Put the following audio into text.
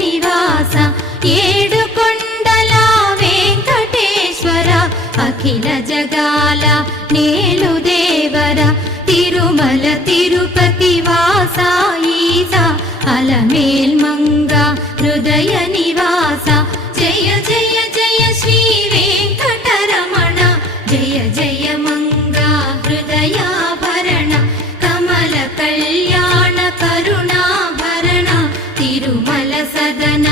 నివాస ఏడుకొండల వెంకటేశ్వర అఖిల జగాల నేలు దేవర తిరుమల తిరుపతి వాస ఈస అలమేల్మంగ హృదయ నివాస జయ జయ జయ శ్రీ వెంకటరమణ జయ జయ మంగ హృదయాభరణ కమల కళ్యాణ కరుణాభరణ తిరుమల సదన